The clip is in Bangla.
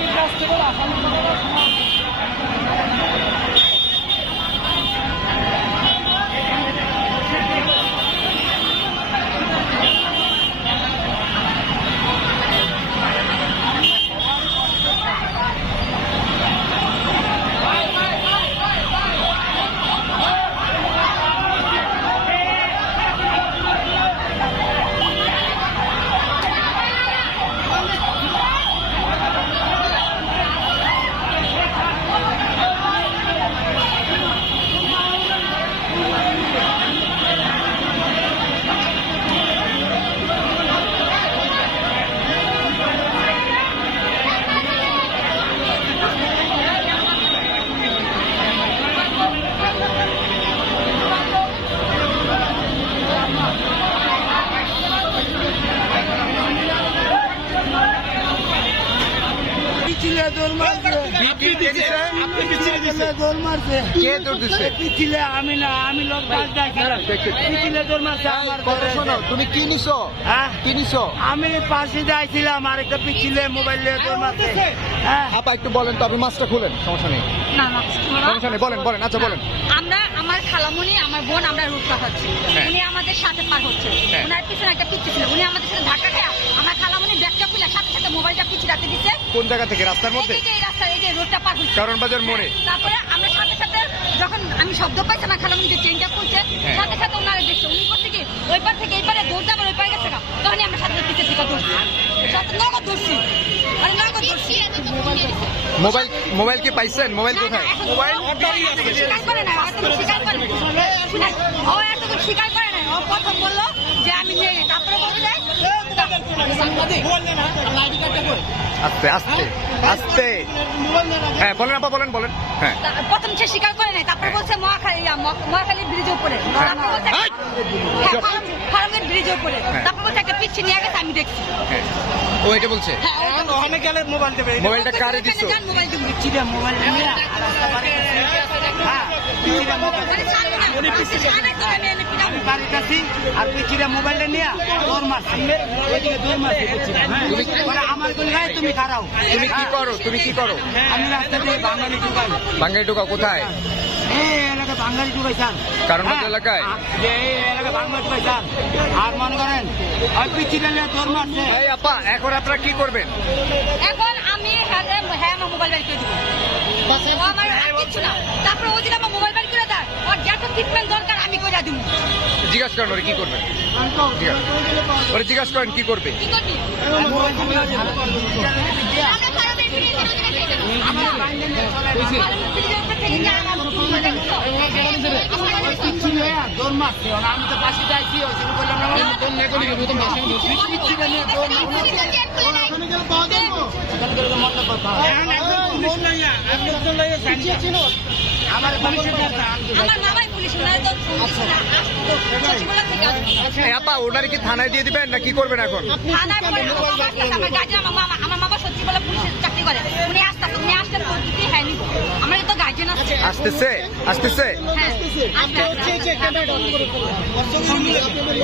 に出してもらう。দিছে? দৌড় মারছে। কে দৌড় দিছে? পিছিলে আমি না আমি লোক পিছিলে দৌড় মারছে আমার কথা শোনো তুমি কি নিছো? হ্যাঁ? কি নিছো? আমি পাশে যাইছিলাম আর একটা পিছিলে মোবাইল নিয়ে দৌড় মারছে। হ্যাঁ? আপা একটু বলেন তো আপনি মাছটা খুলেন সমস্যা নেই। না না সমস্যা নেই বলেন বলেন আচ্ছা বলেন। আমরা আমার খালামুনি আমার বোন আমরা রুট পাঠাচ্ছি হ্যাঁ। উনি আমাদের সাথে পার হচ্ছে। হ্যাঁ। ওনার পিছনে একটা পিচ্ছি ছিল উনি আমাদের সাথে ধাক্কা খেয়ে। আমার খালামুনি ব্যাগটা খুলে সাথে সাথে মোবাইলটা পিছিয়ে রাখতে দিচ্ছে কোন জায়গা থেকে? রাস্তার মধ্যে? এই রাস্তা এই যে রোডটা পার হচ্ছে। কারণ বাজার মোড়ে। তারপরে আমরা সাথে সাথে যখন আমি শব্দ পাইছি আমার খালামুনি যে চেনটা খুলছে হ্যাঁ। সাথে সাথে ওনারা দেখছে উনি করছে কি ওই পার থেকে এই পারে দৌড়তে আবার ওই পারে গেছে। তখনই আমরা সাথে সাথে পিছিয়ে দৌড়ছি। সাথে নগদ দৌড়ছি। আরে নগদ দৌড়ছি। মোবাইল মোবাইল কি পাইছেন? মোবাইল না, না, কোথায়? মোবাইল স্বীকার করে না স্বীকার করে না ও এতটুকু স্বীকার করে না ও প্রথম বলল যে আমি তারপরে বলছে আস্তে আস্তে আস্তে। হ্যাঁ বলেন আপা বলেন বলেন। হ্যাঁ। প্রথম সে স্বীকার করে নাই তারপরে বলছে মহাখালী ইয়া, মহাখালী ব্রিজের উপরে! হ্যাঁ, ফার্ম- ফার্মের ব্রিজের উপরে। হ্যাঁ। তারপরে বলছে একটা পিচ্ছি নিয়ে গেছে আমি দেখছি। হ্যাঁ। ও এটা বলছে? হ্যাঁ, ওটা বলছে। ওখানে গেলে মোবাইল দেবে। মোবাইলটা কারে দিছো? যান, নিয়ে আর মোবাইলটা নিয়ে দৌড় মারছি। ওইদিকে দৌড় মারছি। আমার বলি ভাই তুমি খারাও তুমি কি করো? তুমি কি করো? আমি রাস্তা দিয়ে বাঙালি ঢুকাই। কোথায়? বাঙালি ঢুকাইছান এলাকায়? আর মনে করেন আপা এখন আপনারা কি করবেন? এখন আমি হ্যাঁ হ্যাঁ মোবাইল বের করে দিব আমার কিচ্ছু না। তারপরে ও যদি আমার মোবাইল বের করে দেয় ওর যত ট্রিটমেন্ট দরকার আমি করে দিব জিজ্ঞাসা করেন ওরে কি করবেন জিজ্ঞাসা ওরে জিজ্ঞাসা করেন কি করবে করবি আমরা আমি তো পাশে যাইছি পুলিশের এই আপা ওনার কি থানায় দিয়ে দিবেন না কি করবেন এখন? থানায় আমার মামা আসতেছে, পুলিশের চাকরি করে। উনি আসতেছে উনি আসলে পরিস্থিতি হ্যাঁ নিব। আমার তো গার্জেন আছে। আসতেছে? আসতেছে? হ্যাঁ। আসলে